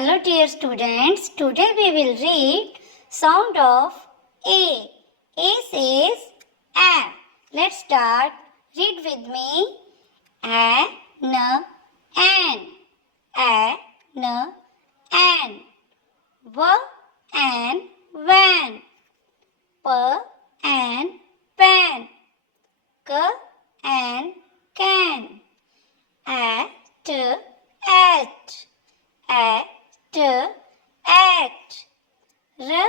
Hello dear students, today we will read sound of A. A says A. Let's start. Read with me. A, N, An. A, N, An. V, An, van. P, An, pan. K, An, can. A, T, at. At, at. R,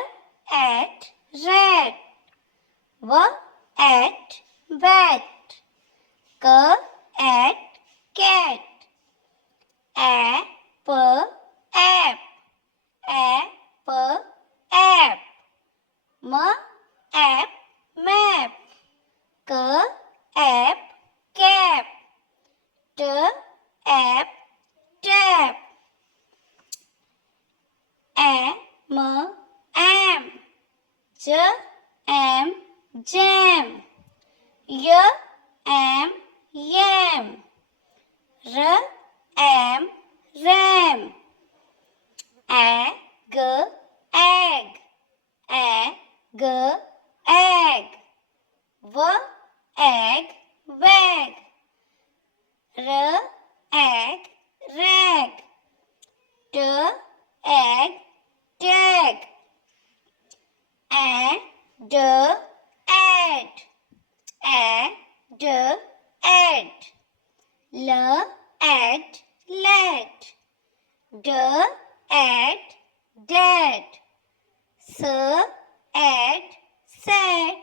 at, rat. V, at, bat. K, at, cat. Apple, app. Apple, app. M, app, map. K, app, cap. T, app, tap. M, am. J, am, jam. Y, am, yam. R, am, ram. Ag, egg. Ag, egg. V, egg, wag. R, egg, rag. T, egg, tag. And, add. And, add. L, add, lad. D, add, dad. S, add, sad.